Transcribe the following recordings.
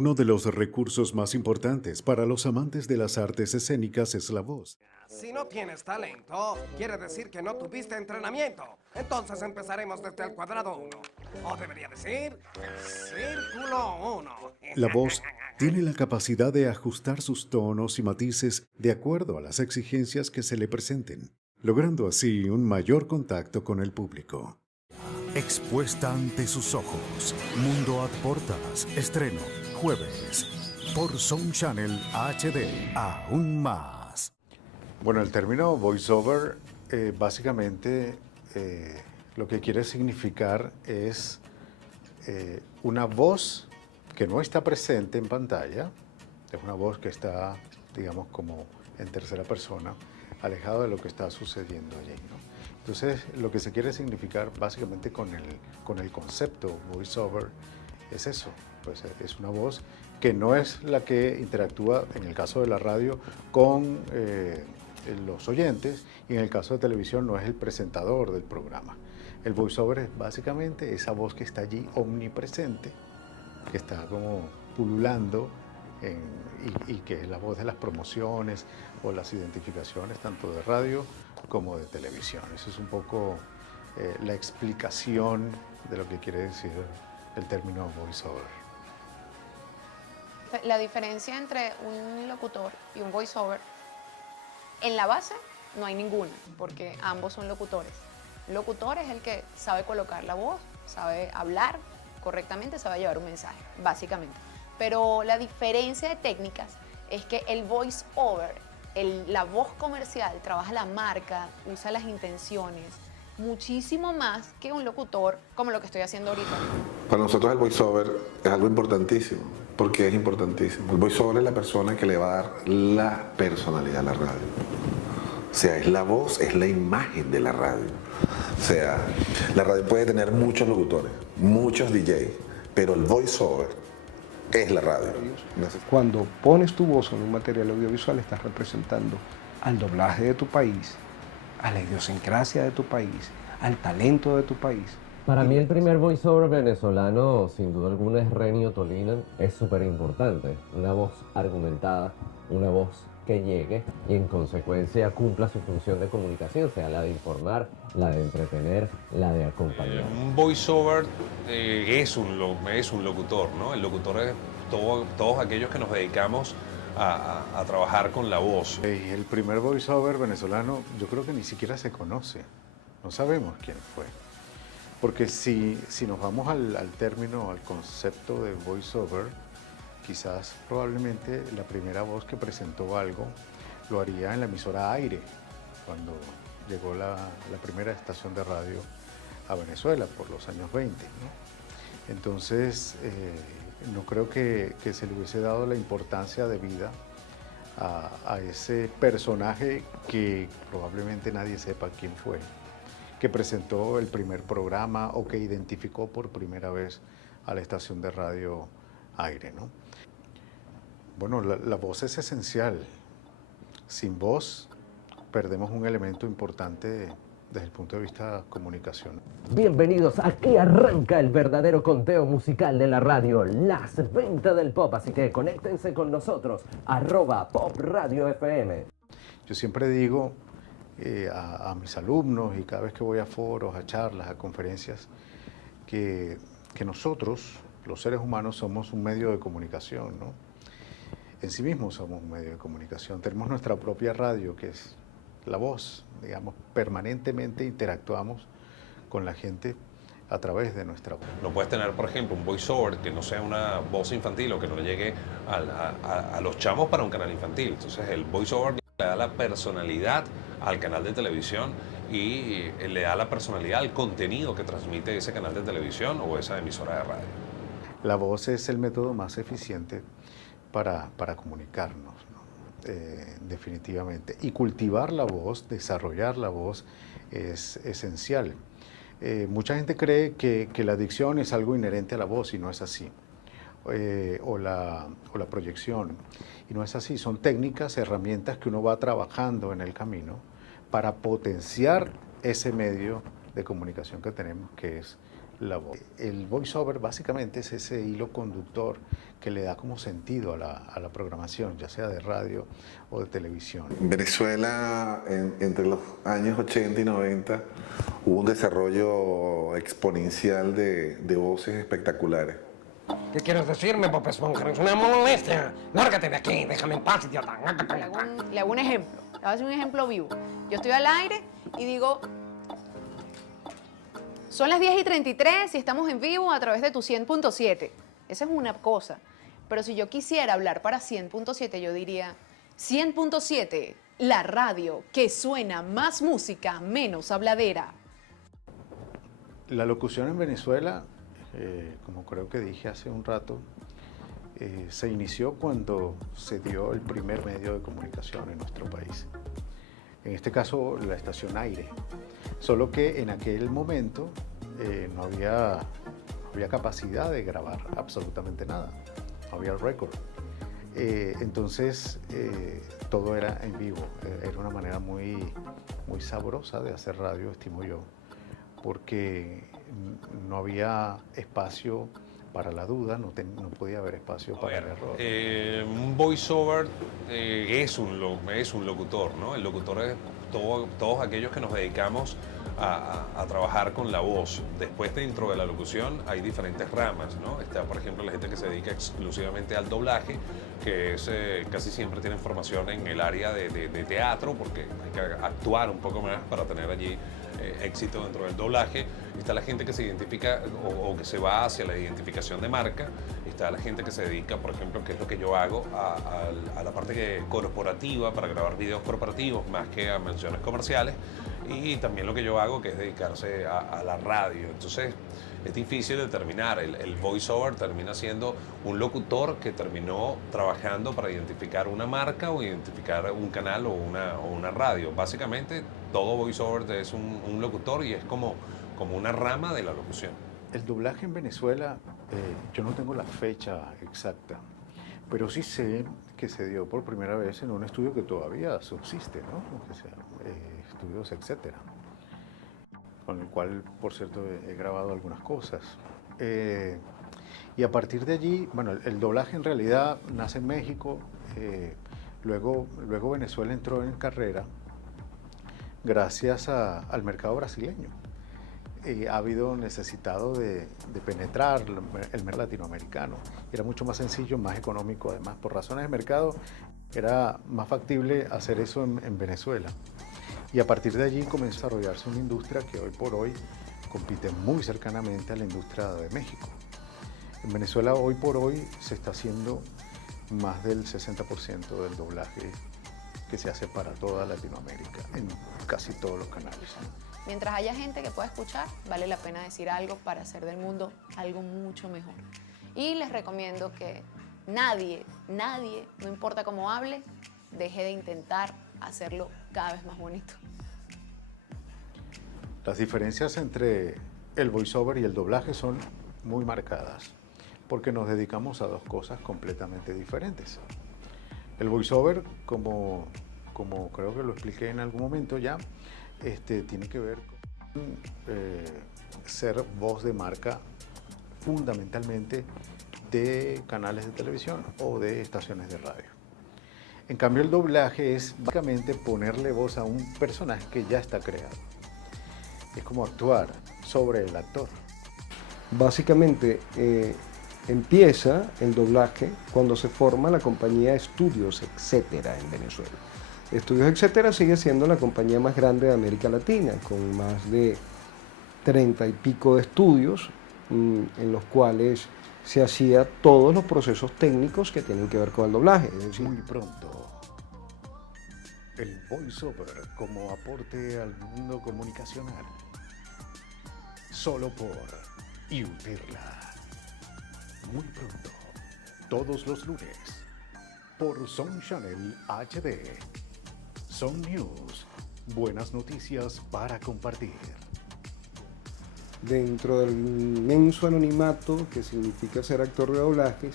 Uno de los recursos más importantes para los amantes de las artes escénicas es la voz. Si no tienes talento, quiere decir que no tuviste entrenamiento. Entonces empezaremos desde el cuadrado 1. O debería decir, círculo 1. La voz tiene la capacidad de ajustar sus tonos y matices de acuerdo a las exigencias que se le presenten, logrando así un mayor contacto con el público. Expuesta ante sus ojos. Mundo at Portas. Estreno jueves por Sound Channel HD. Aún más. Bueno, el término voiceover básicamente lo que quiere significar es una voz que no está presente en pantalla, es una voz que está, digamos, como en tercera persona, alejado de lo que está sucediendo allí, ¿no? Entonces, lo que se quiere significar básicamente con el concepto voiceover es eso, pues es una voz que no es la que interactúa, en el caso de la radio, con los oyentes, y en el caso de televisión no es el presentador del programa. El voiceover es básicamente esa voz que está allí omnipresente, que está como pululando y que es la voz de las promociones o las identificaciones tanto de radio como de televisión. Eso es un poco la explicación de lo que quiere decir el término voiceover. La diferencia entre un locutor y un voiceover, en la base no hay ninguna, porque ambos son locutores. El locutor es el que sabe colocar la voz, sabe hablar correctamente, sabe llevar un mensaje, básicamente. Pero la diferencia de técnicas es que el voice-over, la voz comercial, trabaja la marca, usa las intenciones, muchísimo más que un locutor como lo que estoy haciendo ahorita. Para nosotros el voice-over es algo importantísimo, porque es importantísimo. El voice-over es la persona que le va a dar la personalidad a la radio. O sea, es la voz, es la imagen de la radio. O sea, la radio puede tener muchos locutores, muchos DJs, pero el voice-over es la radio. Cuando pones tu voz en un material audiovisual, estás representando al doblaje de tu país, a la idiosincrasia de tu país, al talento de tu país. Para mí el primer voiceover venezolano, sin duda alguna, es Renio Tolina. Es súper importante. Una voz argumentada, una voz que llegue y en consecuencia cumpla su función de comunicación, sea la de informar, la de entretener, la de acompañar. Un voiceover es un locutor, ¿no? El locutor es todos aquellos que nos dedicamos a trabajar con la voz. El primer voiceover venezolano yo creo que ni siquiera se conoce, no sabemos quién fue. Porque si nos vamos al término, al concepto de voiceover, quizás probablemente la primera voz que presentó algo lo haría en la emisora Aire, cuando llegó la primera estación de radio a Venezuela por los años 20, ¿no? Entonces, no creo que se le hubiese dado la importancia debida a ese personaje que probablemente nadie sepa quién fue, que presentó el primer programa o que identificó por primera vez a la estación de radio Aire, ¿no? Bueno, la voz es esencial. Sin voz perdemos un elemento importante desde el punto de vista comunicación. Bienvenidos, aquí arranca el verdadero conteo musical de la radio, las 20 del pop, así que conéctense con nosotros, @popradiofm. Yo siempre digo a mis alumnos y cada vez que voy a foros, a charlas, a conferencias, que nosotros, los seres humanos, somos un medio de comunicación, ¿no? En sí mismos somos un medio de comunicación. Tenemos nuestra propia radio, que es la voz, digamos, permanentemente interactuamos con la gente a través de nuestra voz. No puedes tener, por ejemplo, un voiceover que no sea una voz infantil o que no le llegue a los chamos para un canal infantil. Entonces el voiceover le da la personalidad al canal de televisión y le da la personalidad al contenido que transmite ese canal de televisión o esa emisora de radio. La voz es el método más eficiente para comunicarnos, ¿no? Definitivamente. Y cultivar la voz, desarrollar la voz es esencial. Mucha gente cree que la dicción es algo inherente a la voz y no es así. O la proyección, y no es así. Son técnicas, herramientas que uno va trabajando en el camino para potenciar ese medio de comunicación que tenemos, que es la voz. El voiceover básicamente es ese hilo conductor que le da como sentido a la programación, ya sea de radio o de televisión. En Venezuela, entre los años 80 y 90, hubo un desarrollo exponencial de voces espectaculares. ¿Qué quieres decirme, Bob Esponja? Es una molestia. Lárgate de aquí, déjame en paz, idiota. Le hago un ejemplo. Le voy a hacer un ejemplo vivo. Yo estoy al aire y digo, son las 10:33 y estamos en vivo a través de tu 100.7. Esa es una cosa. Pero si yo quisiera hablar para 100.7, yo diría 100.7, la radio que suena más música, menos habladera. La locución en Venezuela, como creo que dije hace un rato, se inició cuando se dio el primer medio de comunicación en nuestro país. En este caso, la estación Aire. Solo que en aquel momento no había capacidad de grabar absolutamente nada. No había récord. Entonces, todo era en vivo. Era una manera muy sabrosa de hacer radio, estimo yo, porque no había espacio para la duda, no podía haber espacio para el error. Un voiceover es un locutor, ¿no? El locutor es todos aquellos que nos dedicamos a trabajar con la voz. Después, dentro de la locución, hay diferentes ramas, ¿no? Está, por ejemplo, la gente que se dedica exclusivamente al doblaje, que es, casi siempre tienen formación en el área de teatro, porque hay que actuar un poco más para tener allí éxito dentro del doblaje. Está la gente que se identifica o que se va hacia la identificación de marca. Está la gente que se dedica, por ejemplo, que es lo que yo hago, a la parte corporativa, para grabar videos corporativos más que a menciones comerciales. Y también lo que yo hago, que es dedicarse a la radio. Entonces, es difícil determinar. El voiceover termina siendo un locutor que terminó trabajando para identificar una marca o identificar un canal o una radio. Básicamente, todo voiceover es un locutor y es como una rama de la locución. El doblaje en Venezuela, yo no tengo la fecha exacta, pero sí sé que se dio por primera vez en un estudio que todavía subsiste, ¿no? Que sea, Estudios Etcétera, con el cual, por cierto, he grabado algunas cosas. Y a partir de allí, bueno, el doblaje en realidad nace en México, luego Venezuela entró en carrera gracias al mercado brasileño. Ha habido necesitado de penetrar el mercado latinoamericano. Era mucho más sencillo, más económico, además, por razones de mercado, era más factible hacer eso en Venezuela. Y a partir de allí comenzó a desarrollarse una industria que hoy por hoy compite muy cercanamente a la industria de México. En Venezuela hoy por hoy se está haciendo más del 60% del doblaje que se hace para toda Latinoamérica, en casi todos los canales. Mientras haya gente que pueda escuchar, vale la pena decir algo para hacer del mundo algo mucho mejor. Y les recomiendo que nadie, no importa cómo hable, deje de intentar hacerlo cada vez más bonito. Las diferencias entre el voiceover y el doblaje son muy marcadas, porque nos dedicamos a dos cosas completamente diferentes. El voiceover, como creo que lo expliqué en algún momento ya, tiene que ver con ser voz de marca fundamentalmente de canales de televisión o de estaciones de radio. En cambio, el doblaje es básicamente ponerle voz a un personaje que ya está creado. Es como actuar sobre el actor. Básicamente empieza el doblaje cuando se forma la compañía Estudios Etcétera en Venezuela. Estudios Etcétera sigue siendo la compañía más grande de América Latina, con más de 30 y pico de estudios en los cuales se hacía todos los procesos técnicos que tienen que ver con el doblaje. Es decir, muy pronto, el voiceover como aporte al mundo comunicacional, solo por YouPirla. Muy pronto, todos los lunes, por Son Channel HD. Son News, buenas noticias para compartir. dentro del inmenso anonimato que significa ser actor de doblajes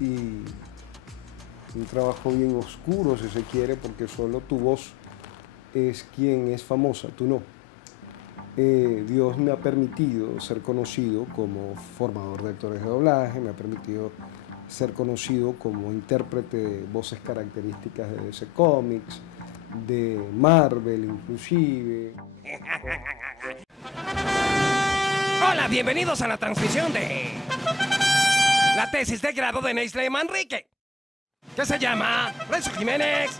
y un trabajo bien oscuro, si se quiere, porque solo tu voz es quien es famosa, tú no. Dios me ha permitido ser conocido como formador de actores de doblaje, me ha permitido ser conocido como intérprete de voces características de DC Comics, de Marvel inclusive. Hola, bienvenidos a la transmisión de la tesis de grado de Neisle Manrique, que se llama Renzo Jiménez,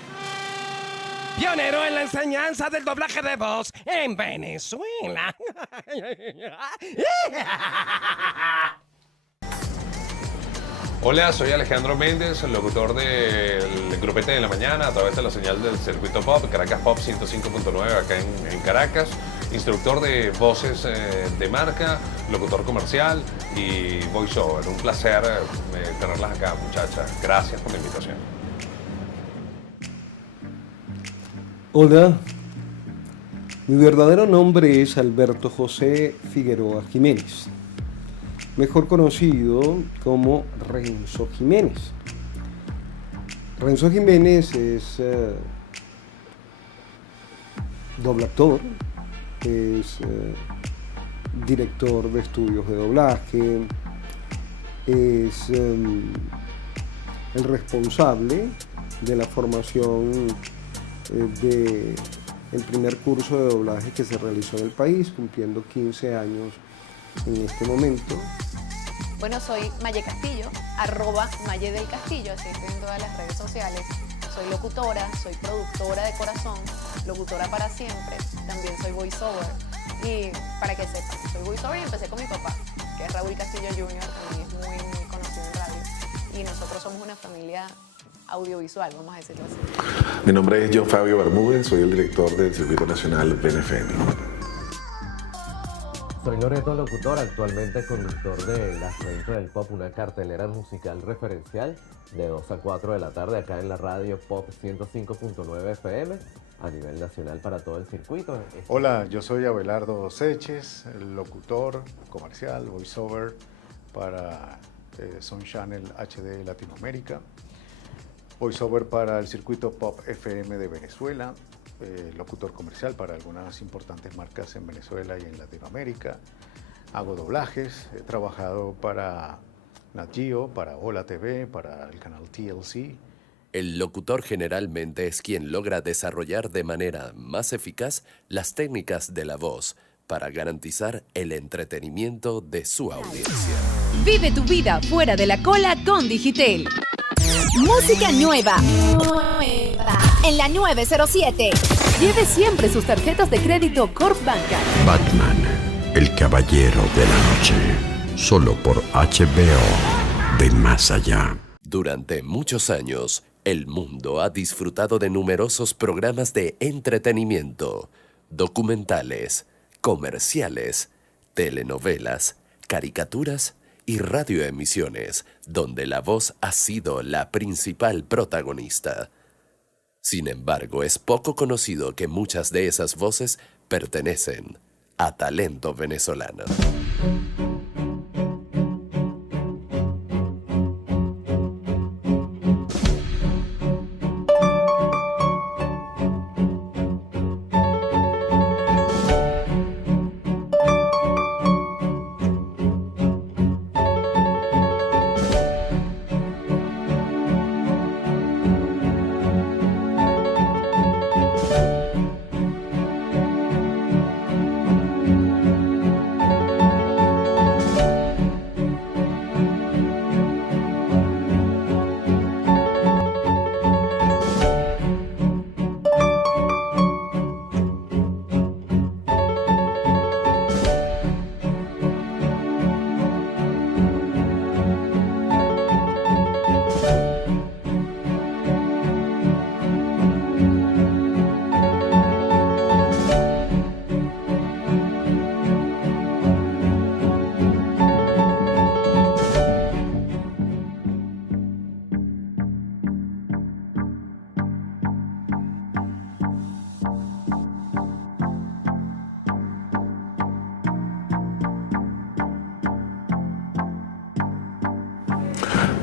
pionero en la enseñanza del doblaje de voz en Venezuela. Hola, soy Alejandro Méndez, el locutor del Grupete de la Mañana a través de la señal del Circuito Pop, Caracas Pop 105.9 acá en Caracas, instructor de voces de marca, locutor comercial y voiceover. Un placer tenerlas acá, muchachas. Gracias por la invitación. Hola, mi verdadero nombre es Alberto José Figueroa Jiménez, mejor conocido como Renzo Jiménez. Renzo Jiménez es doble actor, es director de estudios de doblaje, es el responsable de la formación del primer curso de doblaje que se realizó en el país, cumpliendo 15 años en este momento. Bueno, soy Maye Castillo, @Maye del Castillo, así estoy en todas las redes sociales. Soy locutora, soy productora de corazón, locutora para siempre, también soy voiceover. Y para que sepan, soy voiceover y empecé con mi papá, que es Raúl Castillo Jr., también es muy conocido en radio. Y nosotros somos una familia audiovisual, vamos a decirlo así. Mi nombre es John Fabio Bermúdez, soy el director del Circuito Nacional BNFM. Soy Loreto Locutor, actualmente conductor de Las 20 del Pop, una cartelera musical referencial de 2 a 4 de la tarde acá en la radio Pop 105.9 FM a nivel nacional para todo el circuito. Hola, yo soy Abelardo Seches, el locutor comercial, voiceover para Sound Channel HD Latinoamérica, voiceover para el circuito Pop FM de Venezuela, locutor comercial para algunas importantes marcas en Venezuela y en Latinoamérica. Hago doblajes, he trabajado para Nat Geo, para Hola TV, para el canal TLC. El locutor generalmente es quien logra desarrollar de manera más eficaz las técnicas de la voz para garantizar el entretenimiento de su audiencia. Vive tu vida fuera de la cola con Digitel. Música nueva. En la 907. Lleve siempre sus tarjetas de crédito Corp Banca. Batman, el caballero de la noche. Solo por HBO de más allá. Durante muchos años, el mundo ha disfrutado de numerosos programas de entretenimiento, documentales, comerciales, telenovelas, caricaturas y radioemisiones, donde la voz ha sido la principal protagonista. Sin embargo, es poco conocido que muchas de esas voces pertenecen a talento venezolano.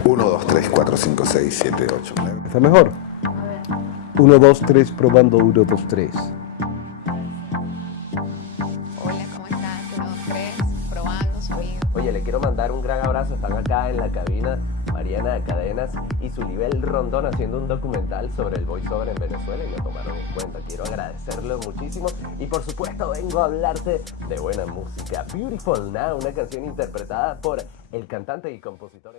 Uno, dos, tres, cuatro, cinco, seis, siete, ocho. ¿Está mejor? 1, 2, 3, probando 1, 2, 3. Hola. Oye, le quiero mandar un gran abrazo. Están acá en la cabina Mariana Cadenas y Sulibel Rondón haciendo un documental sobre el voiceover en Venezuela y me tomaron en cuenta. Quiero agradecerlo muchísimo y por supuesto vengo a hablarte de buena música. Beautiful Now, una canción interpretada por el cantante y compositor